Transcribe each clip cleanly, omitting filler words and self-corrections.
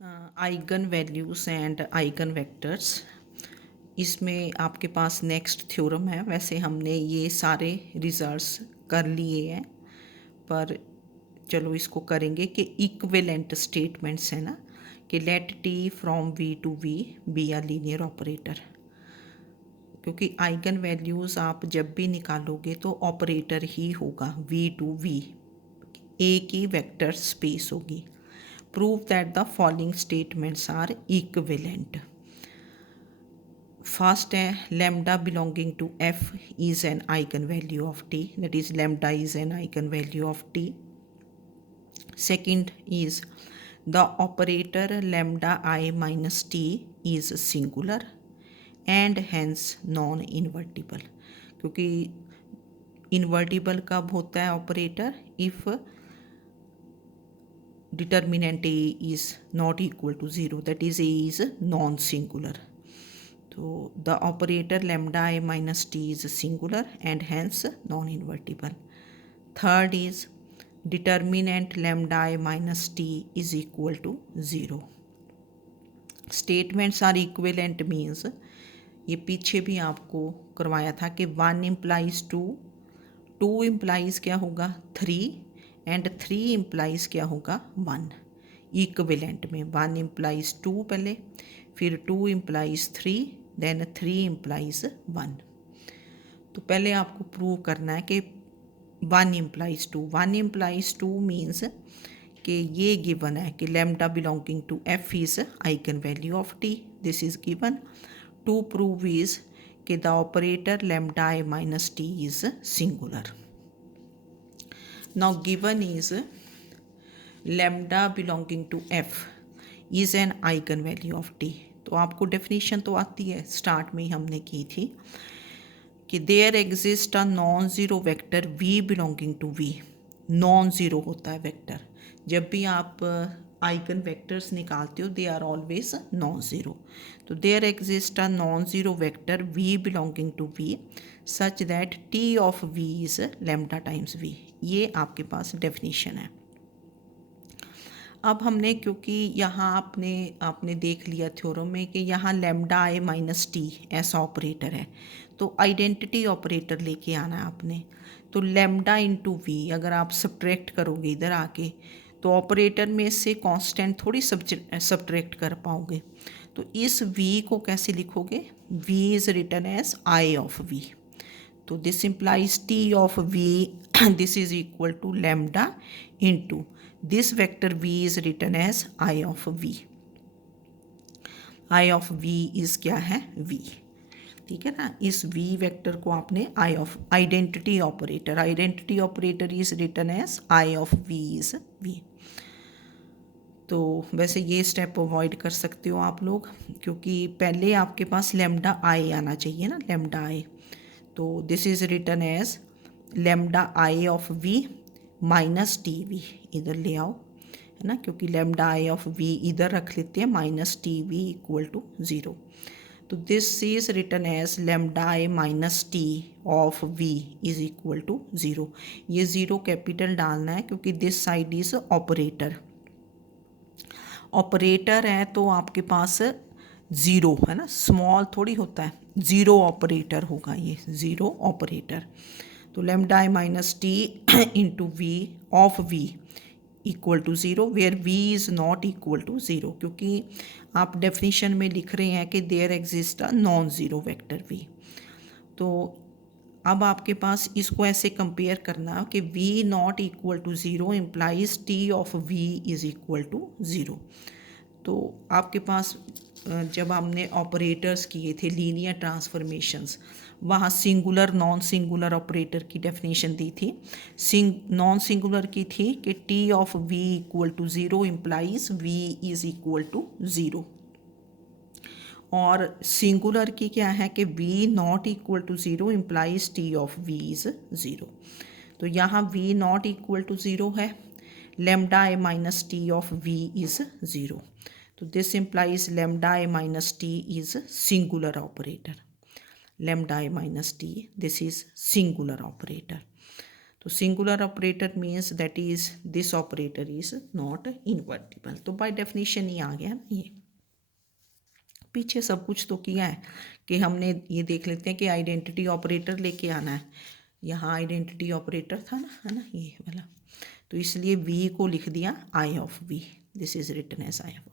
Eigen values and eigen vectors. इसमें आपके पास next theorem है। वैसे हमने ये सारे रिजल्ट्स कर लिए हैं, पर चलो इसको करेंगे कि इक्विवेलेंट स्टेटमेंट्स है ना, कि let T from V to V be a linear operator. क्योंकि आइगन वैल्यूज़ आप जब भी निकालोगे तो ऑपरेटर ही होगा, वी टू वी एक ही वेक्टर स्पेस होगी। Prove that the following statements are equivalent. First है lambda belonging to f is an eigenvalue of t, that is lambda is an eigenvalue of t. Second is the operator lambda I minus t is singular and hence non invertible। क्योंकि invertible कब होता है operator? If determinant a is not equal to 0, that is a is non singular। तो the operator lambda I minus t is singular and hence non-invertible। Third is determinant lambda I minus t is equal to 0। Statements are equivalent means ये पीछे भी आपको करवाया था कि 1 implies 2, 2 implies क्या होगा 3 एंड 3 implies क्या होगा 1। इक्विवेलेंट में 1 implies 2 पहले, फिर 2 implies 3, देन 3 implies 1। तो पहले आपको प्रूव करना है कि 1 implies 2। 1 implies 2 मीन्स कि ये गिवन है कि lambda belonging to F is eigen value of T, this is given. To prove is कि the operator lambda I minus T is singular. Now given is lambda belonging to F is an eigen value of T. तो आपको definition तो आती है, start में ही हमने की थी कि there exist a non zero vector we belonging to V. Non zero होता है वेक्टर, जब भी आप आइगन वेक्टर्स निकालते हो they are always non zero. तो there exist a non zero vector we belonging to V such that T of we is lambda times v. ये आपके पास डेफिनेशन है। अब हमने, क्योंकि यहाँ आपने देख लिया थ्योरम में कि यहाँ लैम्डा आई माइनस टी ऐसा ऑपरेटर है, तो आइडेंटिटी ऑपरेटर लेके आना है आपने। तो लैम्डा इंटू वी अगर आप सब्ट्रैक्ट करोगे इधर आके, तो ऑपरेटर में से कांस्टेंट थोड़ी सब्ट्रैक्ट कर पाओगे। तो इस वी को कैसे लिखोगे? V is written as I of V. तो this implies t of v this is equal to lambda into this vector v is written as I of v। I of v is क्या है? v। ठीक है ना, इस v vector को आपने I of identity operator is written as I of v is v। तो वैसे ये स्टेप अवॉइड कर सकते हो आप लोग, क्योंकि पहले आपके पास लैम्डा आई आना चाहिए ना, लैम्डा आई। तो this is written as lambda I of V minus T V, इधर ले आओ, है ना, क्योंकि लैम्डा आई ऑफ वी इधर रख लेते हैं, minus T v equal to zero. तो this is written as lambda I minus T of we is equal to zero. ये ज़ीरो कैपिटल डालना है क्योंकि दिस साइड इज़ ऑपरेटर है, तो आपके पास ज़ीरो है ना, स्मॉल थोड़ी होता है, ज़ीरो ऑपरेटर होगा, ये ज़ीरो ऑपरेटर। तो lambda I minus T into V of V equal to zero, where V is not equal to zero, क्योंकि आप डेफिनेशन में लिख रहे हैं कि there exist a non zero vector V. तो अब आपके पास इसको ऐसे कंपेयर करना कि v not equal to zero implies t of v is equal to zero. तो आपके पास जब हमने ऑपरेटर्स किए थे लीनियर ट्रांसफॉर्मेशंस, वहाँ सिंगुलर नॉन सिंगुलर ऑपरेटर की डेफिनेशन दी थी। नॉन सिंगुलर की थी कि t of v equal to zero implies v is equal to zero, और सिंगुलर की क्या है कि v not equal to zero implies t of v is zero. तो यहाँ v not equal to zero है, lambda I minus T of v is zero. तो this implies lambda I minus T is singular operator. Lambda I minus T, this is singular operator. तो singular operator means that is this operator is not invertible. तो by definition ही आ गया ना ये। पीछे सब कुछ तो किया है कि हमने ये देख लेते हैं कि आइडेंटिटी ऑपरेटर लेके आना है। यहाँ आइडेंटिटी ऑपरेटर था ना, है ना ये वाला, तो इसलिए वी को लिख दिया I of v, this is written as I of.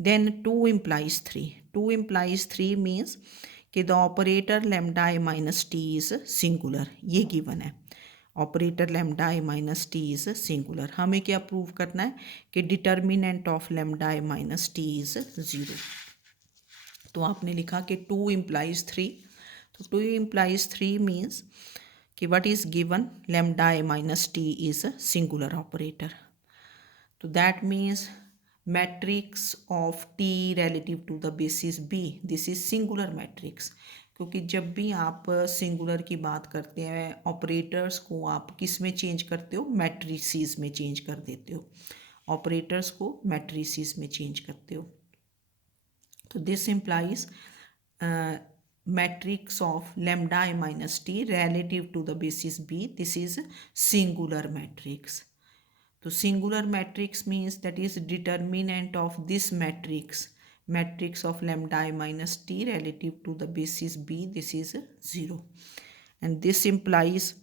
Then 2 implies 3, 2 implies 3 means कि the operator lambda I minus T is singular, ये गिवन है। Operator lambda I minus T is singular. हमें क्या प्रूव करना है कि determinant of lambda I minus T is 0। तो आपने लिखा कि 2 implies 3, तो 2 implies 3 मीन्स कि what is given, lambda I minus t is a singular operator. तो that means matrix of t relative to the basis b, this is singular matrix। क्योंकि जब भी आप सिंगुलर की बात करते हैं ऑपरेटर्स को आप किस में चेंज करते हो, मैट्रिसेस में चेंज कर देते हो, ऑपरेटर्स को मैट्रिसेस में चेंज करते हो। तो this implies matrix of lambda I minus t relative to the basis b, this is singular matrix। तो singular matrix means that is determinant of this matrix, matrix of lambda I minus t relative to the basis b, this is 0, and this implies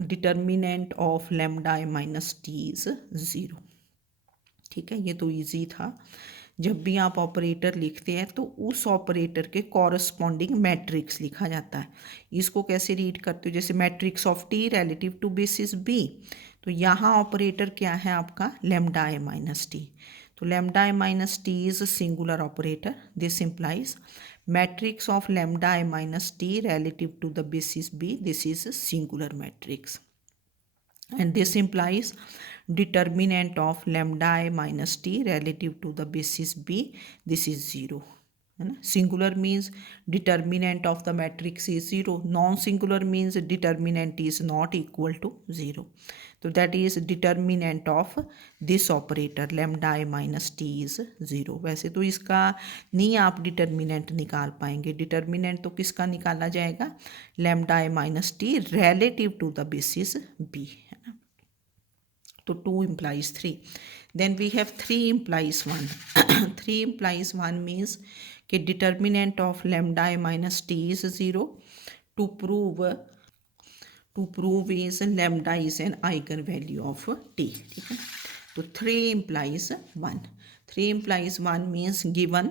determinant of lambda I minus t is 0। ठीक है, ये तो easy था। जब भी आप operator लिखते हैं तो उस ऑपरेटर के कॉरस्पॉन्डिंग मैट्रिक्स लिखा जाता है। इसको कैसे रीड करते हो, जैसे matrix of T relative to basis B, तो यहाँ ऑपरेटर क्या है आपका, लैम्डा आई माइनस टी। तो lambda I minus T is singular operator, this implies matrix of lambda I minus T relative to the basis B, this is singular matrix, and this implies determinant of lambda I minus t relative to the basis b, this is 0, है ना। Singular means determinant of the matrix is 0, non singular means determinant is not equal to 0। तो that is determinant of this operator lambda I minus T is 0। वैसे तो इसका नहीं आप determinant निकाल पाएंगे, डिटर्मिनेंट तो किसका निकाला जाएगा, lambda I minus T relative to the basis B, है ना। तो 2 implies 3, then we have 3 implies 1 3 implies 1 means कि determinant of lambda I minus t is 0, to prove is lambda is an eigenvalue of t, ठीक है। तो 3 implies 1, 3 implies 1 means given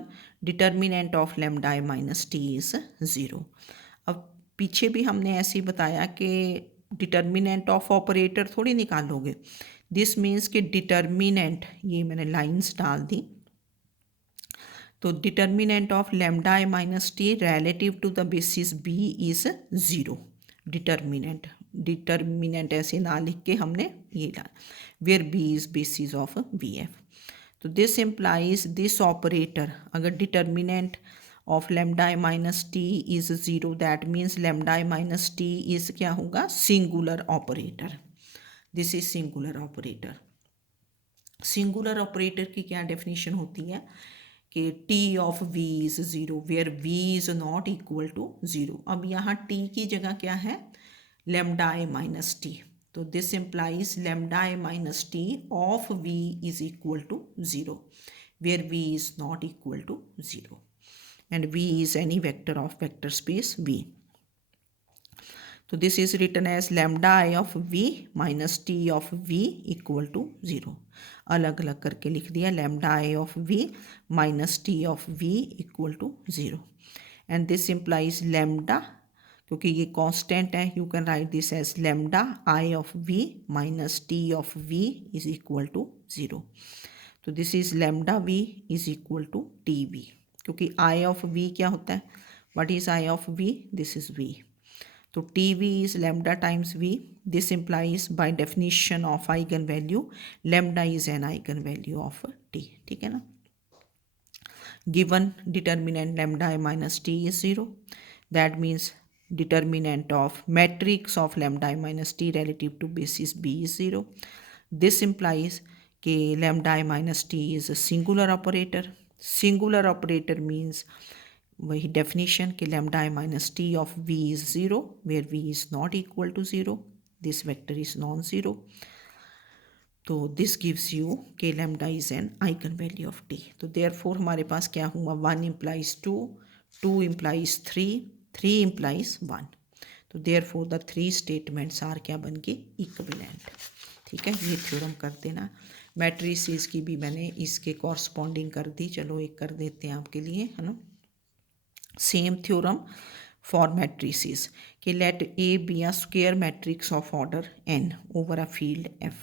determinant of lambda I minus t is 0। अब पीछे भी हमने ऐसे ही बताया कि डिटर्मिनेंट ऑफ ऑपरेटर थोड़ी निकालोगे, दिस मीन्स कि डिटर्मिनेंट, ये मैंने लाइंस डाल दी, तो determinant of lambda I minus T relative to the basis B is 0। Determinant ऐसे ना लिख के हमने ये डाल, where B is basis of V F. तो दिस इम्प्लाइज दिस ऑपरेटर, अगर determinant of lambda I minus T is 0, that means lambda I minus T is क्या होगा, singular operator, this is singular operator. Singular operator की क्या definition होती है कि T of V is 0 where V is not equal to 0। अब यहाँ T की जगह क्या है, लैम्डा आई माइनस टी, तो this implies lambda I minus T of V is equal to 0 where V is not equal to 0, and V is any vector of vector space V। तो this is written as lambda I of V minus T of V equal to 0। अलग अलग करके लिख दिया, lambda I of V minus T of V equal to 0, and this implies lambda, क्योंकि ये constant है, you can write this as lambda I of V minus T of V is equal to 0। तो this is lambda V is equal to TV, क्योंकि आई of we क्या होता है, what is I of v, this is v, तो T v is lambda times v, this implies by definition of eigen value lambda is an eigen value of T, ठीक है ना। Given determinant lambda I minus T is 0, that means determinant of matrix of lambda I minus T relative to basis B is 0। This implies कि lambda I minus T is a singular operator. Singular operator means वही definition कि lambda I minus T of V is 0 where V is not equal to 0, this vector is non zero. तो this gives you के lambda is an eigen value of T. तो therefore हमारे पास क्या हुआ, 1 implies 2, 2 implies 3, 3 implies 1। तो therefore the 3 statements are क्या बन गए, इक्विवेलेंट। ठीक है, ये थ्योरम कर देना। मैट्रिसेस की भी मैंने इसके कॉरस्पॉन्डिंग कर दी, चलो एक कर देते हैं आपके लिए, है ना। सेम थ्योरम फॉर मैट्रिसेस कि let A be a square matrix of order n over a field f।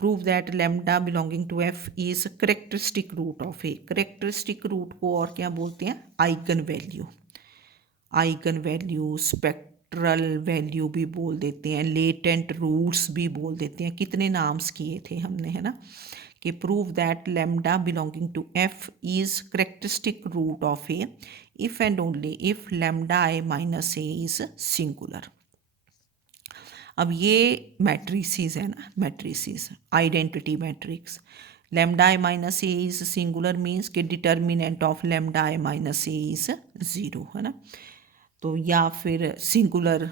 Prove that lambda belonging to f is characteristic root of A. Characteristic root को और क्या बोलते हैं, eigen value. Eigen value, spectral value भी बोल देते हैं, latent roots भी बोल देते हैं, कितने नाम्स किए थे हमने, है ना। कि prove that lambda belonging to F is characteristic root of A if and only if lambda I minus A is singular. अब ये मैट्रिसेस है ना, matrices identity matrix. Lambda I minus A is singular means के determinant of lambda I minus A is zero, है ना। तो या फिर सिंगुलर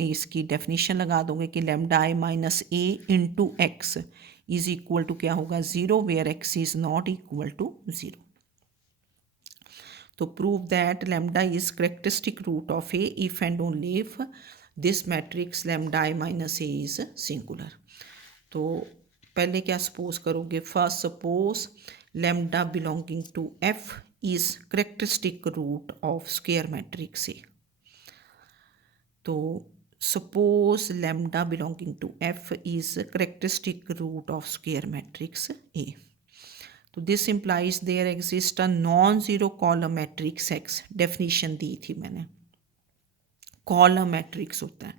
इसकी डेफिनेशन लगा दोगे कि lambda I minus A into x is equal to क्या होगा, zero, where x is not equal to zero. तो prove that lambda is characteristic root of A if and only if this matrix lambda I minus A is singular. तो पहले क्या suppose करोगे, first suppose lambda belonging to F is characteristic root of square matrix A. तो suppose lambda belonging to f is characteristic root of square matrix A. तो this implies there exists a non-zero column matrix X। definition दी थी मैंने। column matrix होता है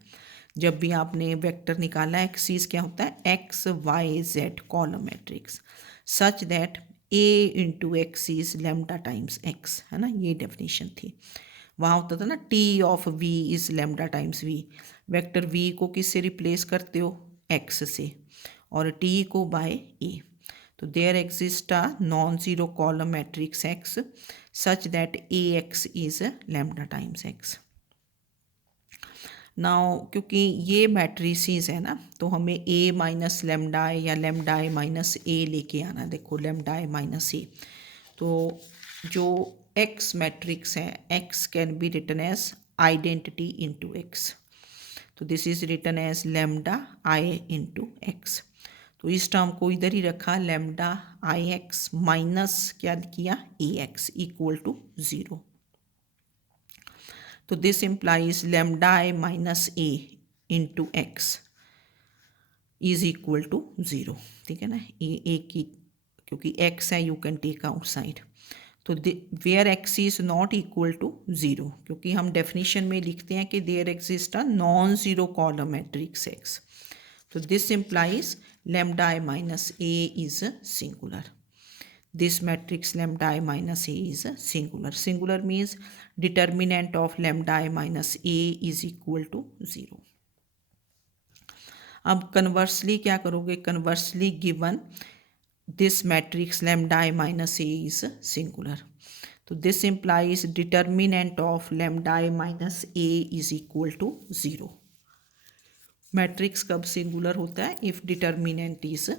जब भी आपने vector निकाला, एक्सिस क्या होता है, X Y Z column matrix, such that A into x is lambda times X, है ना, ये डेफिनेशन थी। वहाँ होता था ना T of we is lambda times V. Vector V को किससे रिप्लेस करते हो, एक्स से, और टी को बाय ए। तो there exist a non zero column matrix x such that A x is lambda times x. Now क्योंकि ये मैट्रिसेस है ना, तो हमें ए माइनस लैम्डा या लैम्डा आई माइनस ए लेके आना। देखो लैम्डा आई माइनस ए, तो जो एक्स मैट्रिक्स है, x can be written as identity into x. तो this is written as lambda I into x. तो इस टर्म को इधर ही रखा, लैम्डा आई एक्स माइनस क्या किया, A x equal to zero. तो this implies lambda I minus A into x is equal to zero. ठीक है ना, ए की क्योंकि एक्स है, यू कैन टेक आउटसाइड। तो where x is not equal to zero, क्योंकि हम डेफिनेशन में लिखते हैं कि there exist a non zero column matrix x. तो this implies lambda I minus A is singular. This matrix lambda I minus a is singular. Singular means determinant of lambda I minus a is equal to 0. अब conversely क्या करोगे, conversely given this matrix lambda I minus a is singular. तो this implies determinant of lambda I minus a is equal to 0. Matrix कब singular होता है, if determinant is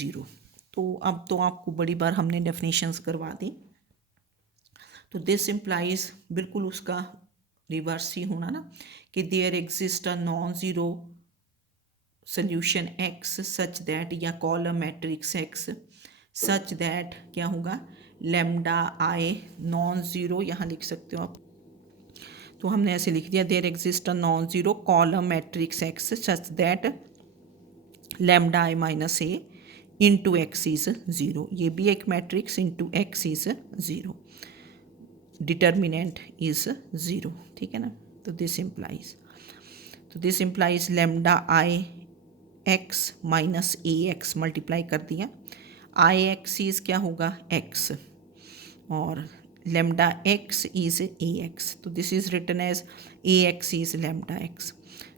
0। तो अब तो आपको बड़ी बार हमने डेफिनेशंस करवा दी। तो दिस इम्प्लाइज बिल्कुल उसका रिवर्स ही होना ना, कि there exist a non zero solution x such that, या column matrix x such that क्या होगा, लैम्डा आई नॉन ज़ीरो, यहाँ लिख सकते हो आप। तो हमने ऐसे लिख दिया, there exist a non zero column matrix x such that lambda I minus A into x is zero. ये भी एक matrix, into x is zero, determinant is zero. ठीक है ना। तो this implies lambda I x minus A x multiply कर दिया, I x is क्या होगा, एक्स, और lambda x is A x. तो this is written as A x is lambda x.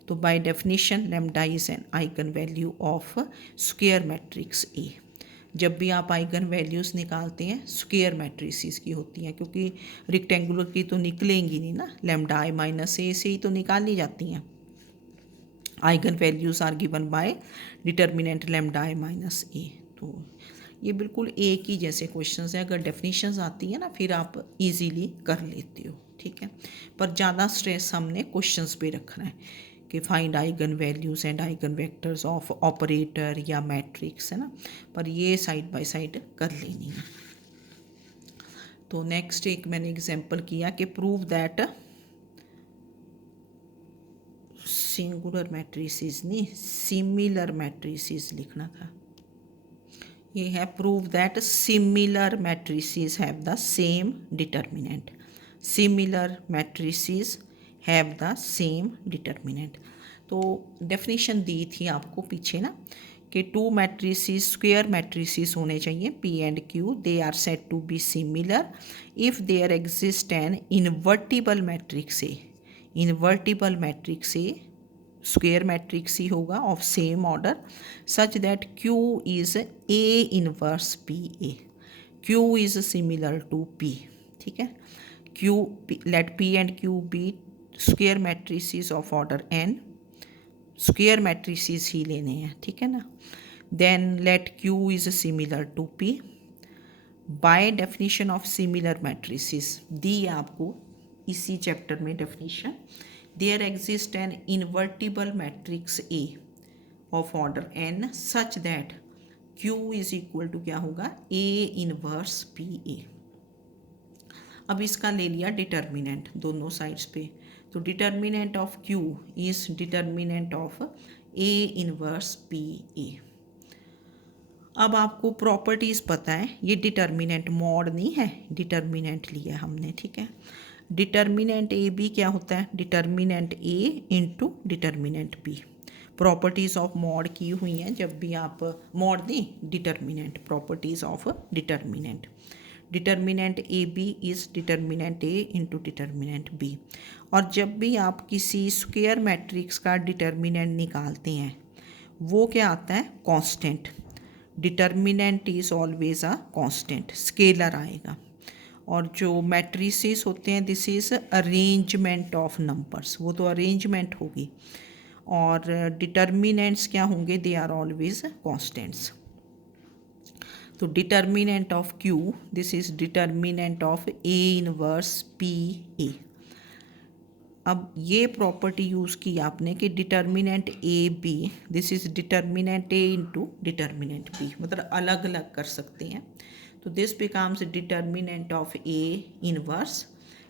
तो by definition lambda is an eigen value of square matrix ए। जब भी आप आइगन वैल्यूज़ निकालते हैं स्क्वायर मैट्रिसेस की होती हैं, क्योंकि रेक्टेंगुलर की तो निकलेंगी नहीं ना, लैम्डा आई माइनस ए से ही तो निकाली जाती हैं। Eigen values are given by determinant lambda i minus A. तो ये बिल्कुल एक ही जैसे क्वेश्चंस है, अगर डेफिनेशंस आती है ना फिर आप इजीली कर लेते हो, ठीक है। पर ज़्यादा स्ट्रेस हमने क्वेश्चंस पे रखना है कि find eigen values and eigen vectors of operator या मैट्रिक्स, है ना, पर ये साइड बाय साइड कर लेनी है। तो नेक्स्ट एक मैंने एग्जांपल किया कि प्रूव दैट सिंगुलर मैट्रिसेस नहीं सिमिलर मैट्रिसेस लिखना था। ये है prove that similar matrices have the same determinant. Similar matrices have the same determinant. तो डेफिनेशन दी थी आपको पीछे ना कि टू मैट्रिसेस स्क्वायर मैट्रिसेस होने चाहिए P and Q, they are said to be similar if there exist an invertible matrix A. Invertible matrix A square matrix ही होगा of same order such that Q is A inverse P A. Q is similar to P, ठीक है। Q let P and Q be square matrices of order n, square matrices ही लेने हैं, ठीक है ना। Then let Q is similar to P। By definition of similar matrices दी आपको इसी चैप्टर में definition, there exists an invertible matrix A of order n such that Q is equal to क्या होगा A इनवर्स पी ए। अब इसका ले लिया डिटर्मिनेंट दोनों साइड्स पे, तो determinant of Q is determinant of A inverse P A. अब आपको प्रॉपर्टीज़ पता है, ये डिटर्मिनेंट मॉड नहीं है, डिटर्मिनेंट लिया हमने, ठीक है। डिटर्मिनेंट ए बी क्या होता है, determinant A into determinant B. Properties of mod की हुई हैं, जब भी आप मॉड दें determinant, properties of determinant. Determinant A B is determinant A into determinant B. और जब भी आप किसी स्क्वायर मैट्रिक्स का डिटर्मिनेंट निकालते हैं वो क्या आता है, constant. Determinant is always a constant, scalar आएगा। और जो मैट्रिसेस होते हैं this is arrangement of numbers, वो तो अरेंजमेंट होगी। और डिटर्मिनेंट्स क्या होंगे, दे आर ऑलवेज कांस्टेंट्स। तो determinant of Q this is determinant of A inverse P A. अब ये प्रॉपर्टी यूज़ की आपने कि determinant A B this is determinant A into determinant B, मतलब अलग अलग कर सकते हैं। तो this becomes determinant of A inverse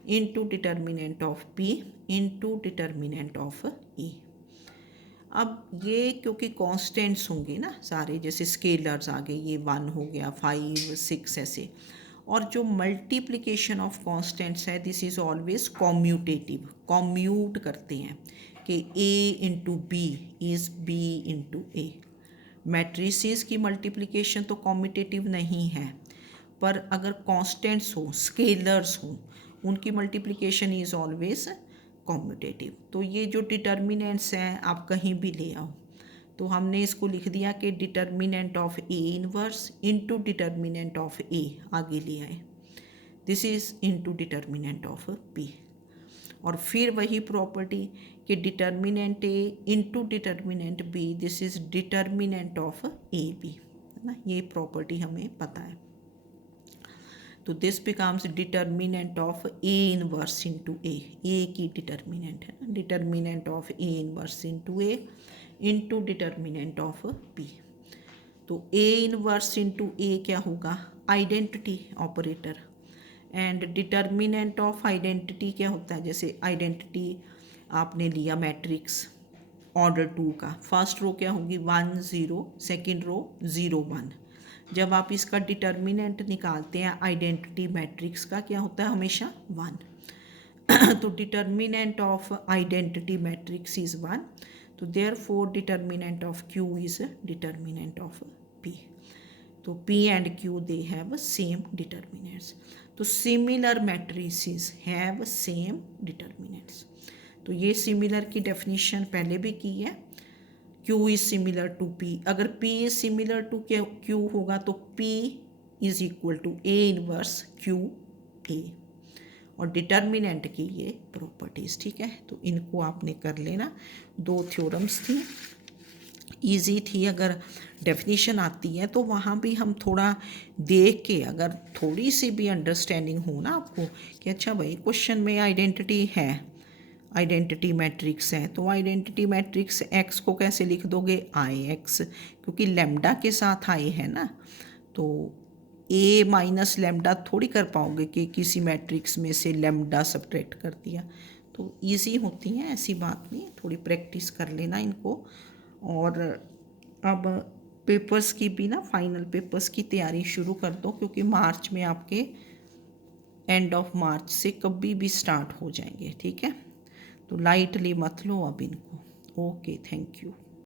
into determinant of B into determinant of A. अब ये क्योंकि कांस्टेंट्स होंगे ना सारे, जैसे स्केलर्स आ गए, ये 1 हो गया, 5 6 ऐसे। और जो मल्टीप्लिकेशन ऑफ कांस्टेंट्स है this is always commutative, commute करते हैं कि a into B is b into A. Matrices की मल्टीप्लिकेशन तो कॉम्यूटेटिव नहीं है, पर अगर कांस्टेंट्स हो, स्केलर्स हो, उनकी मल्टीप्लिकेशन इज़ ऑलवेज कॉम्यूटेटिव। तो ये जो डिटर्मिनेंट्स हैं आप कहीं भी ले आओ, तो हमने इसको लिख दिया कि determinant of A inverse into determinant of A आगे ले आए, this is into determinant of B. और फिर वही प्रॉपर्टी कि determinant A into determinant B this is determinant of A B, है ना, ये प्रॉपर्टी हमें पता है। तो this becomes determinant of A inverse into A की डिटर्मिनेंट है ना, determinant of A inverse into A into determinant of B. तो ए इनवर्स इंटू ए क्या होगा, identity operator. And determinant of identity क्या होता है, जैसे आइडेंटिटी आपने लिया मैट्रिक्स ऑर्डर 2 का, फर्स्ट रो क्या होगी 1 0, सेकेंड रो 0 1। जब आप इसका डिटर्मिनेंट निकालते हैं आइडेंटिटी मैट्रिक्स का क्या होता है हमेशा 1। तो determinant of identity matrix is 1, तो therefore determinant of Q is determinant of P। तो P and Q they have same determinants. तो similar matrices have same determinants. तो ये सिमिलर की डेफिनेशन पहले भी की है, Q is similar to P। अगर P is similar to Q होगा तो P is equal to A inverse Q A। और डिटर्मिनेंट की ये प्रॉपर्टीज़, ठीक है। तो इनको आपने कर लेना। 2 थ्योरम्स थी, इजी थी। अगर डेफिनेशन आती है तो वहाँ भी हम थोड़ा देख के, अगर थोड़ी सी भी अंडरस्टैंडिंग हो ना आपको कि अच्छा भाई क्वेश्चन में आइडेंटिटी है, आइडेंटिटी मैट्रिक्स है, तो आइडेंटिटी मैट्रिक्स एक्स को कैसे लिख दोगे, आई एक्स, क्योंकि लेमडा के साथ आई है ना, तो ए माइनस लेमडा थोड़ी कर पाओगे कि किसी मैट्रिक्स में से लेमडा सब्ट्रैक्ट कर दिया। तो इजी होती हैं, ऐसी बात नहीं, थोड़ी प्रैक्टिस कर लेना इनको। और अब पेपर्स की भी ना, फाइनल पेपर्स की तैयारी शुरू कर दो, क्योंकि मार्च में आपके एंड ऑफ मार्च से कभी भी स्टार्ट हो जाएंगे, ठीक है। तो लाइटली मत लो अब इनको। Okay, thank you.